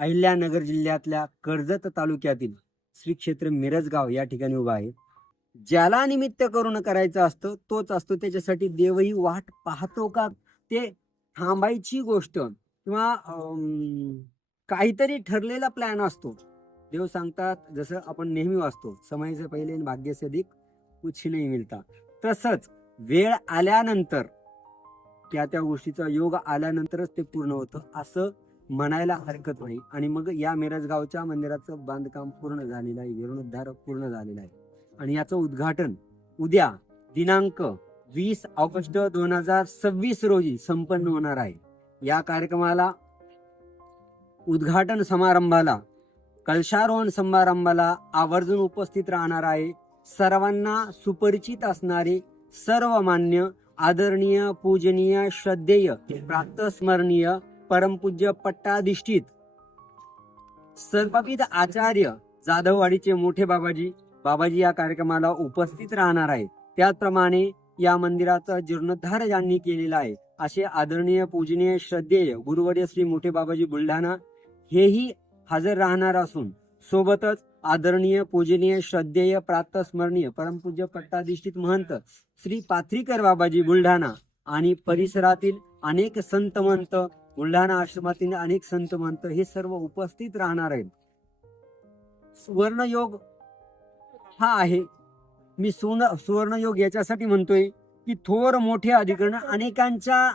अहिल्यानगर जिल्ह्यातल्या कर्जत तालुक्यातील श्री क्षेत्र मिरजगाव या ठिकाणी उभा आहे. ज्याला निमित्त करून करायचं असतं तोच असतो. त्याच्यासाठी देवही वाट पाहतो का ते थांबायची गोष्ट किंवा काहीतरी ठरलेला प्लॅन असतो. देव सांगतात, जसं आपण नेहमी वाचतो, समय से पहिले भाग्य से अधिक कुछ नाही मिळता. तसंच वेळ आल्यानंतर त्या गोष्टीचा योग आल्यानंतरच ते पूर्ण होतं असं म्हणायला हरकत नाही. आणि मग या मिरजगावच्या मंदिराचं बांधकाम पूर्ण झालेलं आहे, जीर्णोद्धार पूर्ण झालेला आहे आणि याचं उद्घाटन उद्या दिनांक 20 ऑगस्ट 2026 रोजी संपन्न होणार आहे. या कार्यक्रमाला उद्घाटन समारंभाला, कलशारोहण समारंभाला आवर्जून उपस्थित राहणार आहे सर्वांना सुपरिचित असणारे सर्वमान्य आदरणीय पूजनीय श्रद्धेय प्रातस्मरणीय परमपूज्य पट्टाधिष्ठित सर्वविध आचार्य जाधववाडीचे मोठे बाबाजी या कार्यक्रमाला उपस्थित राहणार आहे. त्याचप्रमाणे या मंदिराचा जीर्णोद्धार ज्यांनी केलेला आहे असे आदरणीय पूजनीय श्रद्धेय गुरुवर्य श्री मोठे बाबाजी बुलढाणा हेही हजर राहणार असून सोबतच आदरणीय पूजनीय श्रद्धेय प्रातस्मरणीय परमपूज्य पट्टाधिष्ठित महंत श्री पाथरीकर बाबाजी बुलढाणा आणि परिसरातील अनेक संत महंत, बुलढाणा आश्रमातील अनेक संत महंत हे सर्व उपस्थित राहणार आहेत. सुवर्णयोग हा आहे. मी सुवर्णयोग याच्यासाठी म्हणतोय की थोर मोठे अधिकरण अनेकांच्या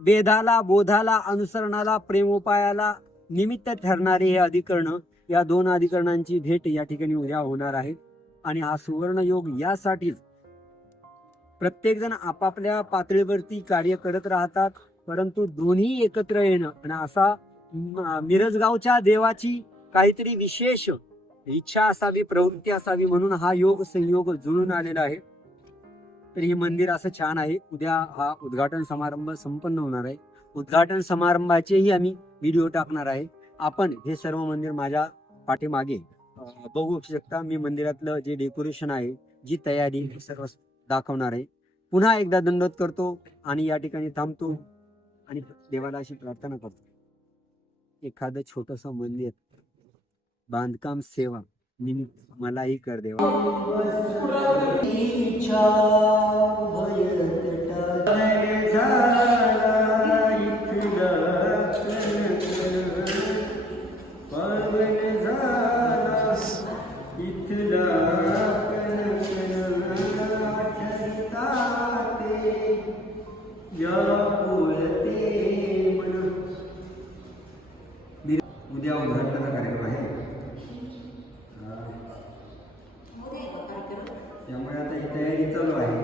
वेधाला, बोधाला, अनुसरणाला, प्रेमोपायाला निमित्त ठरणारे हे अधिकरण, या दोन अधिकरणांची भेट या ठिकाणी उद्या होणार आहे. आणि हा सुवर्णयोग यासाठीच प्रत्येक जण आपापल्या पातळीवरती कार्य करत राहतात, परंतु दोन्ही एकत्र येणं आणि असा मिरजगावच्या देवाची काहीतरी विशेष इच्छा असावी, प्रवृत्ती असावी म्हणून हा योग संयोग जुळून आलेला आहे. तर हे मंदिर असं छान आहे. उद्या हा उद्घाटन समारंभ संपन्न होणार आहे. उद्घाटन समारंभाचेही आम्ही व्हिडिओ टाकणार आहे. आपण हे सर्व मंदिर माझ्या पाठीमागे बघू शकता. मी मंदिरातलं जे डेकोरेशन आहे, जी तयारी, हे सर्व दाखवणार आहे. पुन्हा एकदा दंडवत करतो आणि या ठिकाणी थांबतो आणि देवाला अशी प्रार्थना करतो, एखादं छोटस मंदिर बांधकाम सेवा निमित्त मलाही कर देवा. उद्या उद्घाटनाचा कार्यक्रम आहे, त्यामुळे आता ही तयारी चालू आहे.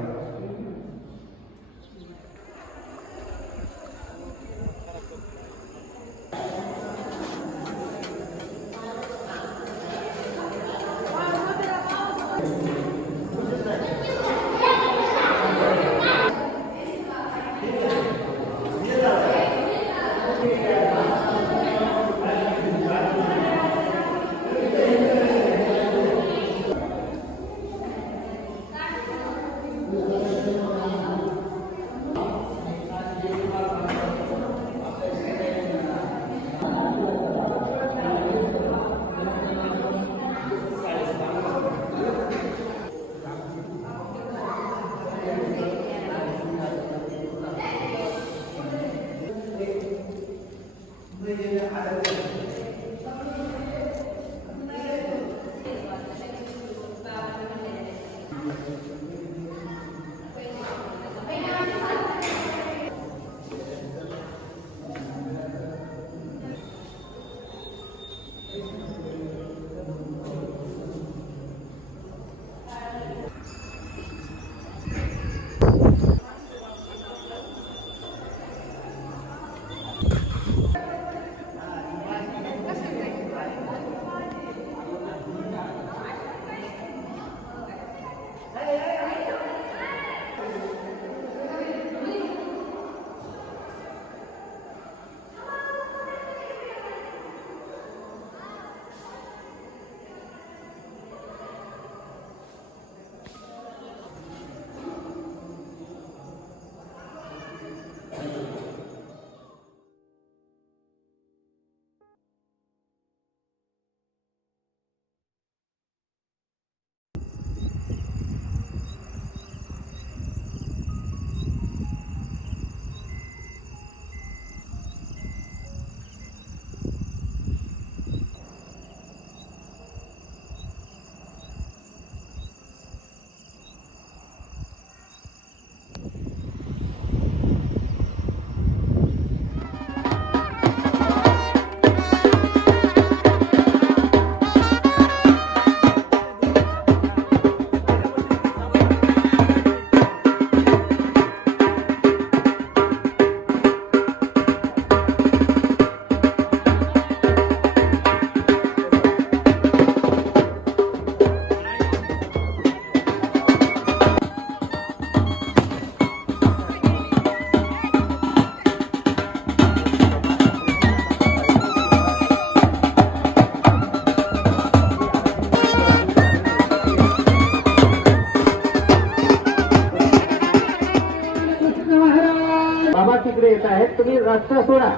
रस्ता सोडा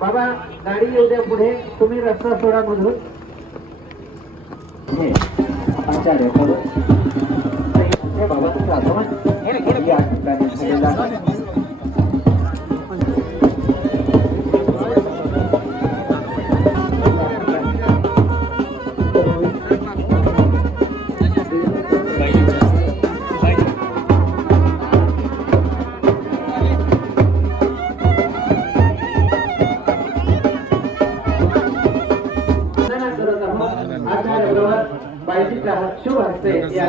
बाबा, गाडी येऊ द्या पुढे, तुम्ही रस्ता सोडा मधून. आचार्य बाबा तुम्ही आगमन या ठिकाणी झालेलं आहे. शुभ हस्ते या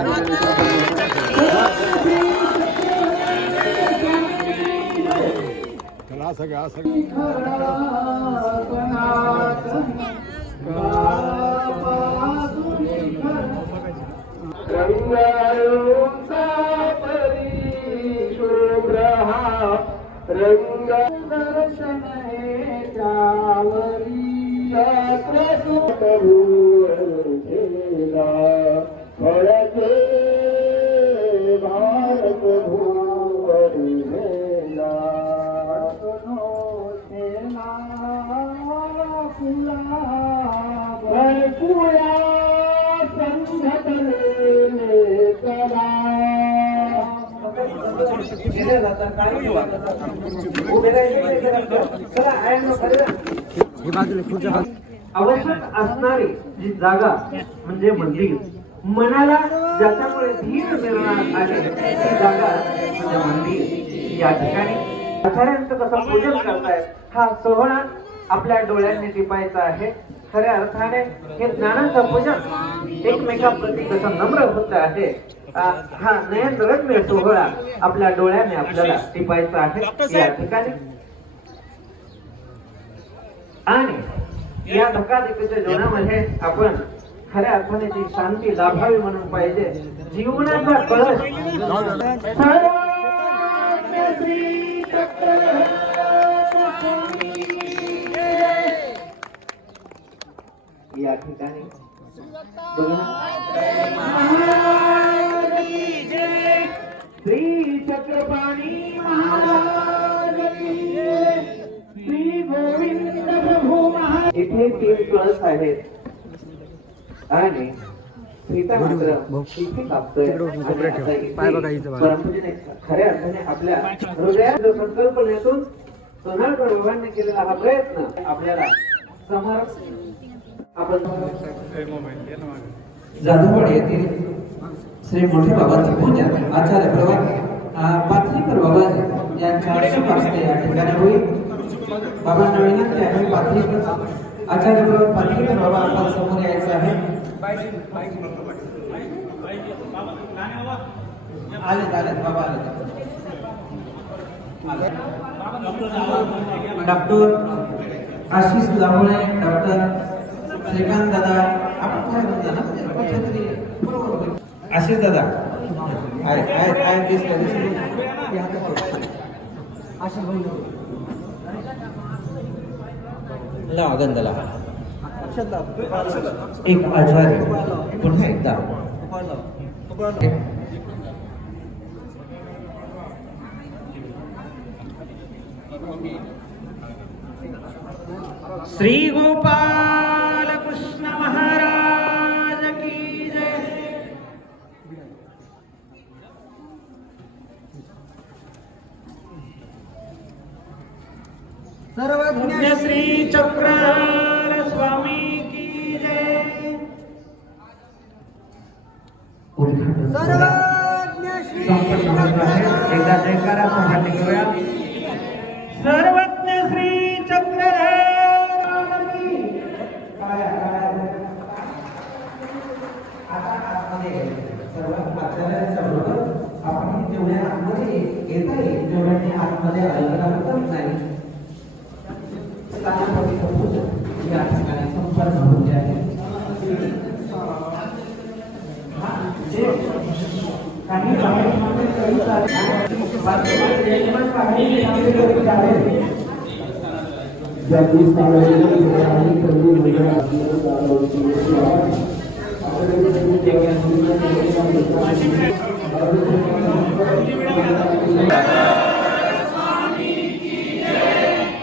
रंग दर्शन हे जावरी फळके भारत भूवरी वेला भरपुया संघटने कला. आवश्यक असणारी जी जागा म्हणजे मंदिर, मनाला ज्याच्यामुळे धीर मिळणार आहे ती जागा म्हणजे मंदिर. या ठिकाणी आचार्यांचं कसं पूजन करतायत, हा सोहळा आपल्या डोळ्यांनी टिपायचा आहे. खऱ्या अर्थाने हे ज्ञानाचं पूजन एकमेकांप्रती कसं नम्र होत आहे, हा नयन रम्य सोहळा आपल्या डोळ्याने आपल्याला टिपायचा आहे या ठिकाणी. आणि या धकाधकीच्या जीवनामध्ये आपण खऱ्या अर्थाने ती शांती लाभावी म्हणून पाहिजे. जीवनाचा कळस या ठिकाणी श्री चक्रपाणी महाराज श्री गोविंद प्रभू महाराज. इथे 3 कळस आहेत आणि सीता मात्र इथे कापतोय. परंपरेने खऱ्या अर्थाने आपल्या हृदयात संकल्पनेतून सोनाळकर बाबांनी केलेला हा प्रयत्न आपल्याला समोर आपण जाधववाडी येथील श्री मोठे बाबांचे पूजन आचार्य प्रवाद पाथरीकर बाबाजी यांच्या शुभ हस्ते या ठिकाणी होईल. बाबांना विनंती आहे पाथरीकर आचार्य प्रवाद पाथरीकर बाबा आपण समोर यायचं आहे. आले बाबा आले. डॉक्टर आशिष लावणे, डॉक्टर श्रीकांत दादा, आपण काय म्हणता ना आशिष दादा गंधला एक आचार्य पुन्हा एकदा श्री गोपाल कृष्ण महाराज की जय. सर्वज्ञ श्री चक्रधर स्वामी की जय. सर्वज्ञ श्री एकदा जयकाराचा हात घेऊया. सर्वज्ञ श्री चक्रधर आपण जेवढ्या आतमध्ये येता येईल तेवढ्या आतमध्ये अलगत नाही. या ठिकाणी संपन्न होते आहे. स्वामी की जय.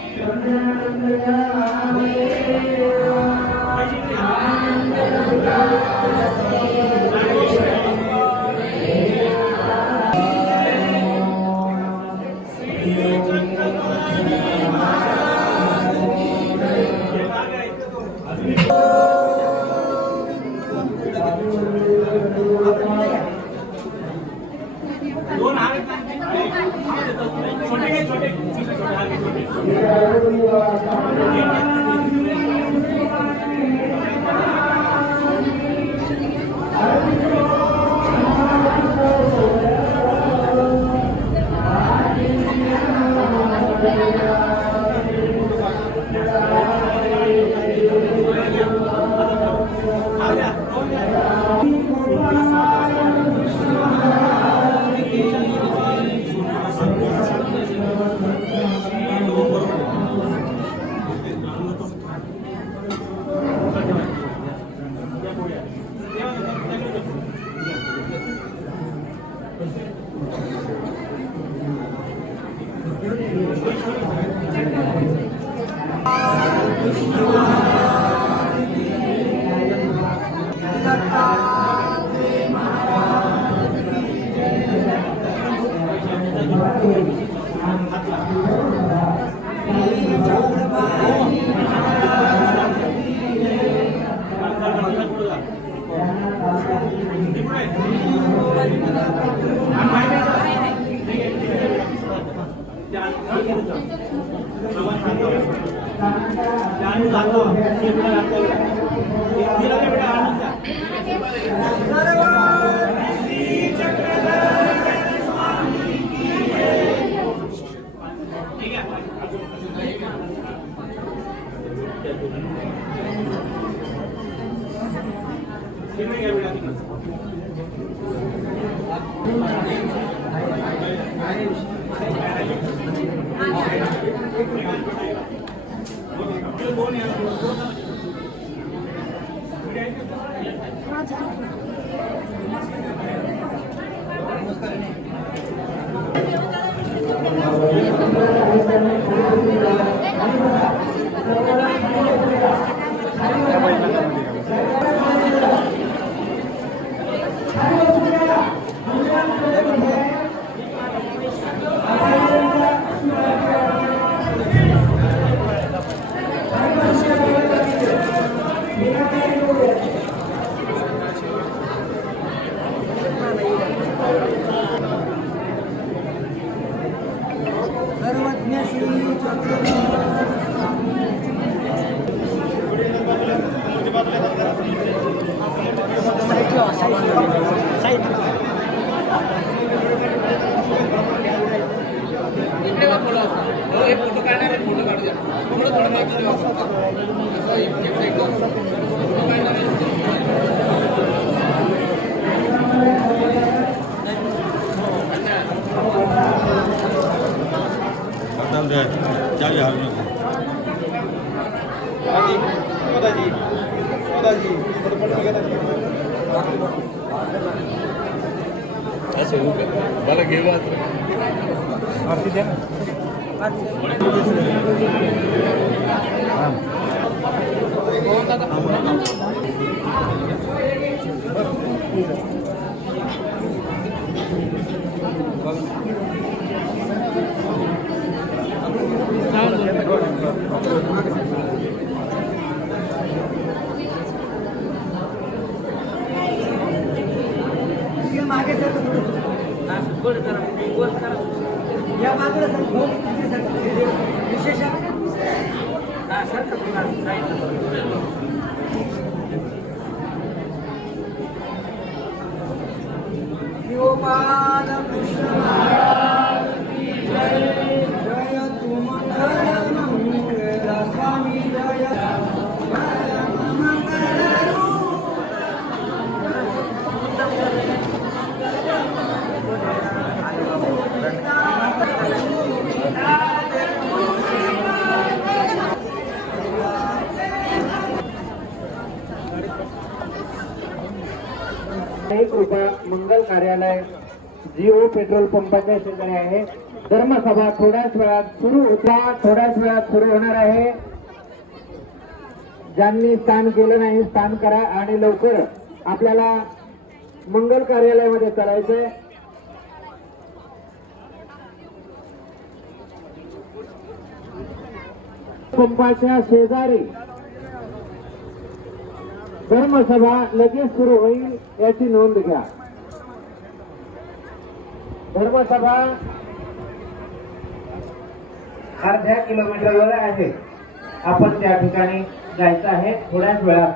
कृपा मंगल कार्यालय जिओ पेट्रोल पंपाच्या शेजारी आहे. धर्मसभा थोड्याच वेळात सुरू होणार आहे. ज्यांनी स्थान केलं नाही स्थान करा आणि लवकर आपल्याला मंगल कार्यालयामध्ये चालायचंय. पंपाच्या शेजारी धर्मसभा लगेच सुरू होईल याची नोंद घ्या. धर्मसभा अर्ध्या किलोमीटरवर आहे. आपण त्या ठिकाणी जायचं आहे थोड्याच वेळात.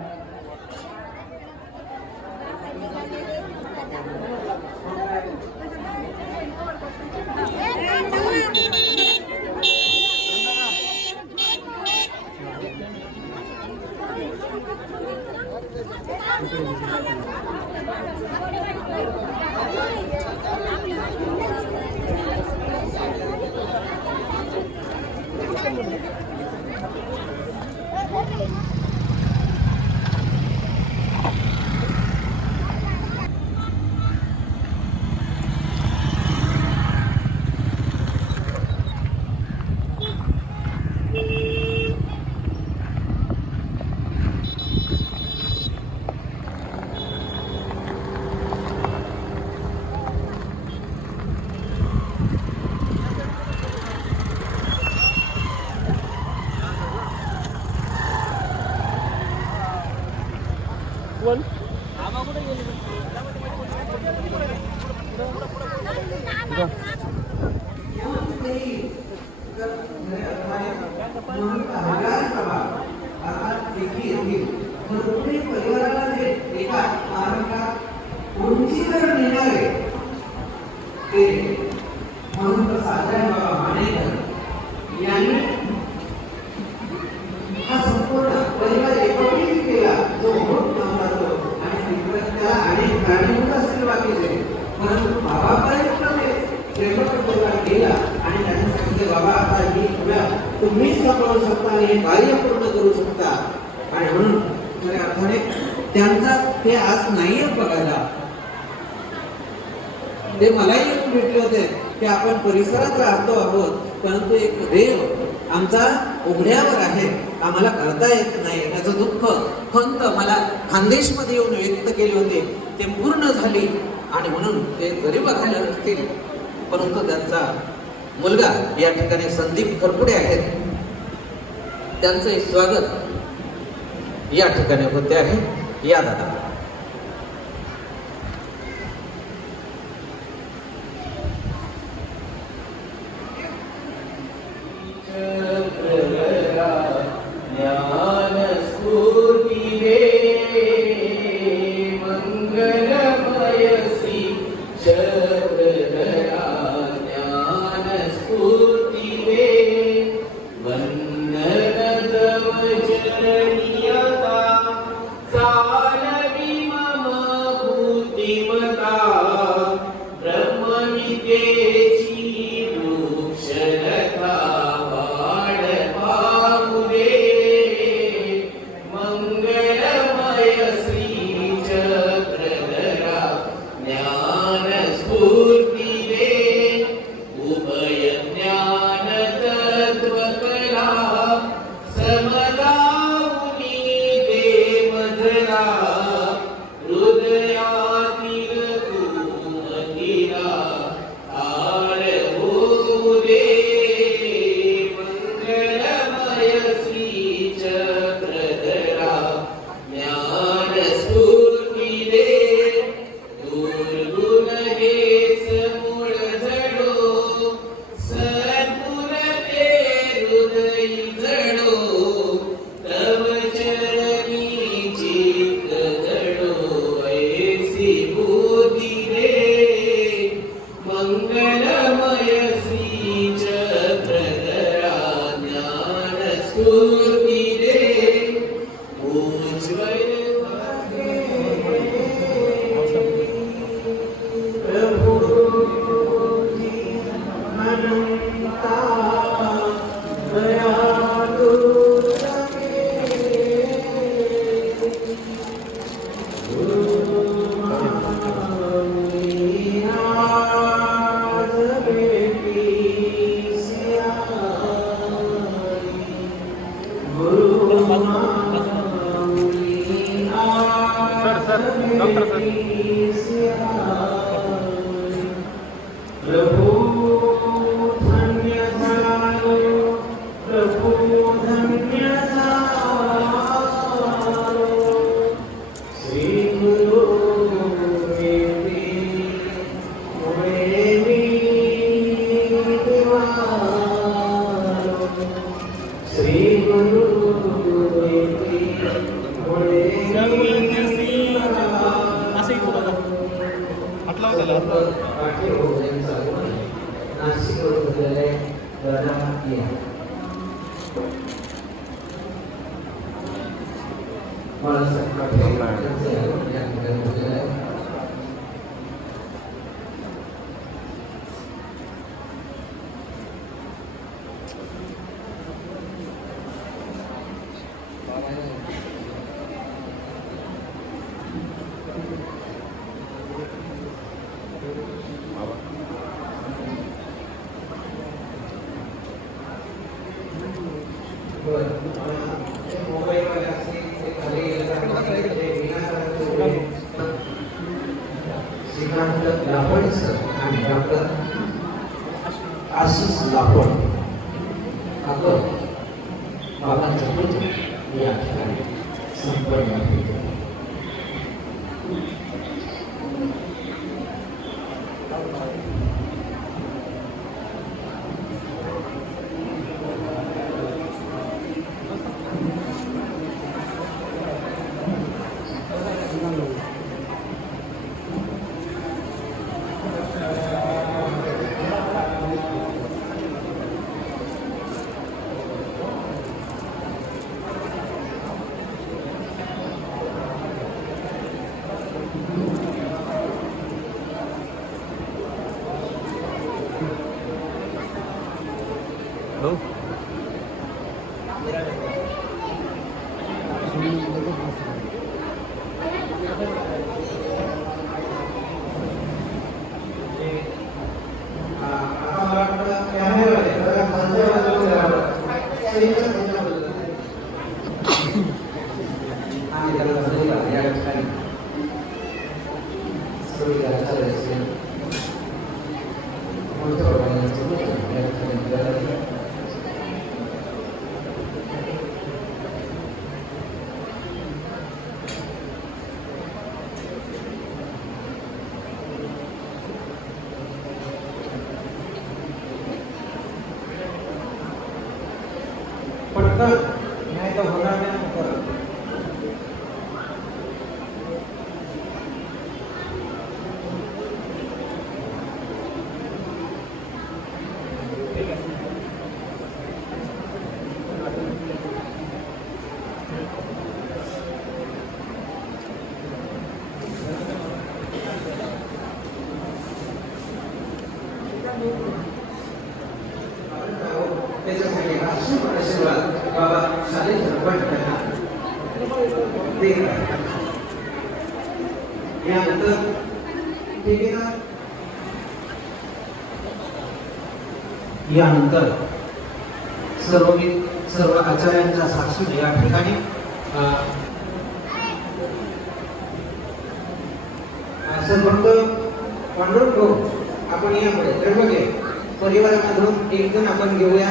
तुम्ही सांभाळू शकता आणि हे कार्य पूर्ण करू शकता. आणि म्हणून खऱ्या अर्थाने त्यांचा ते आज नाहीये बघायला. ते मलाही येऊन भेटले होते की आपण परिसरात राहतो आहोत परंतु एक देव आमचा उघड्यावर आहे, आम्हाला करता येत नाही. त्याचं दुःख खंत मला खानदेशमध्ये येऊन व्यक्त केले होते, ते पूर्ण झाली. आणि म्हणून ते जरी बघायला नसतील परंतु त्यांचा मुलगा या ठिकाणी संदीप खरपुडे आहेत, त्यांचं स्वागत या ठिकाणी होते आहे. या दादा. प्रभु धन्य झालो, प्रभु धन्य झालो, श्री गुरु मुळे मी दिवालो, श्री गुरु मुळे नाशिक श्रीकांत लापड सर आणि डॉक्टर आशिष लापड आपण बाबांच्या पूजा या ठिकाणी संपन्न केली. पटकन नाही तर होणार नाही परत. त्याच्यासाठी आशीर्वाद बाबा शालेय सरपंच त्यांना देत आहे. यानंतर यानंतर सर्व आचार्यांच्या साक्षीने या ठिकाणी सर्वंत पांडुरंग भाऊ आपण यामुळे सर्वगे परिवारामधून एक जण आपण घेऊया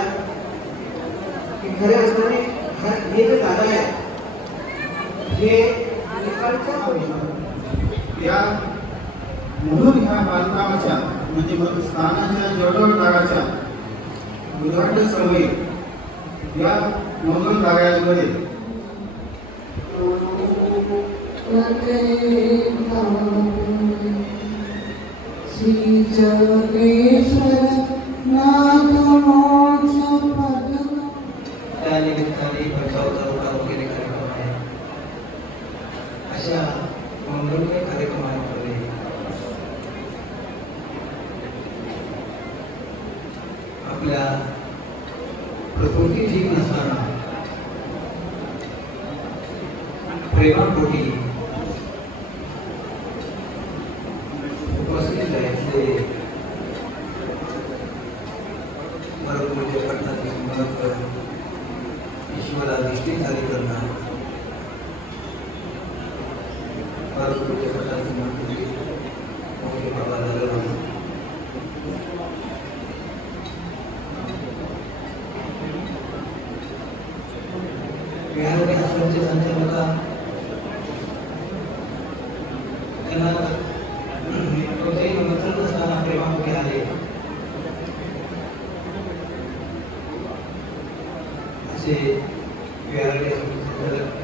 की खऱ्या अर्थाने हे जे दादा आहे हे या म्हणून ह्या बांधकामाच्या म्हणजे स्थानाच्या जवळ भागाच्या उद्घाटन सवयी या मंगल कार्यालयामध्ये श्री जगेश्वर नाथ मोक्ष पद त्या निमित्ताने बचाव तालुका वगैरे कार्यक्रम आहे. अशा मंगलमय कार्यक्रमामध्ये आपल्या प्रकृती ठीक नसताना प्रेमापोटी उपस्थित आहेत ते परमपूज्य पटनाचे समर्थ ईश्वरा दृष्टी झाली करणार विहार आश्रमचे संचालक त्यांना कोणत्याही निमंत्रण नसताना प्रेमामुळे आले असे विहाराचे संचालक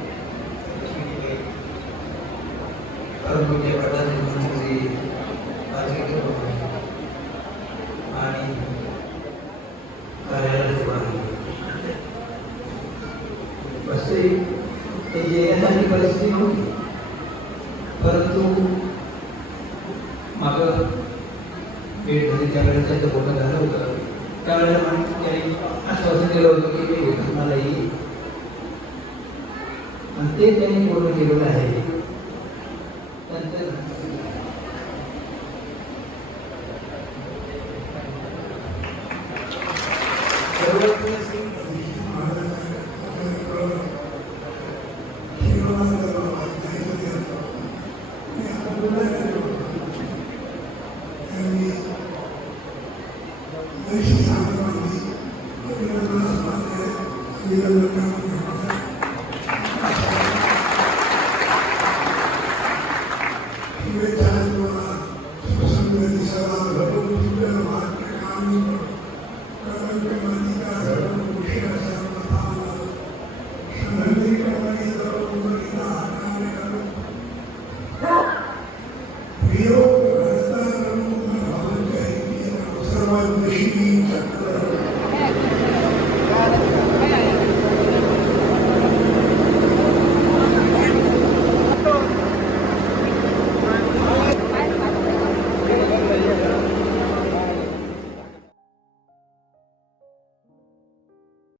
परमपूज्य प्रधान मंत्री आणि कार्यालयाचे असे येण्याची परिस्थिती नव्हती, परंतु मागं भेट झाली त्यावेळेस त्याचं बोलणं झालं होतं. त्यावेळेला त्यांनी आश्वासन दिलं होतं की मी तुम्हाला येईल आणि ते त्यांनी पूर्ण केलेलं आहे. नंतर सर्व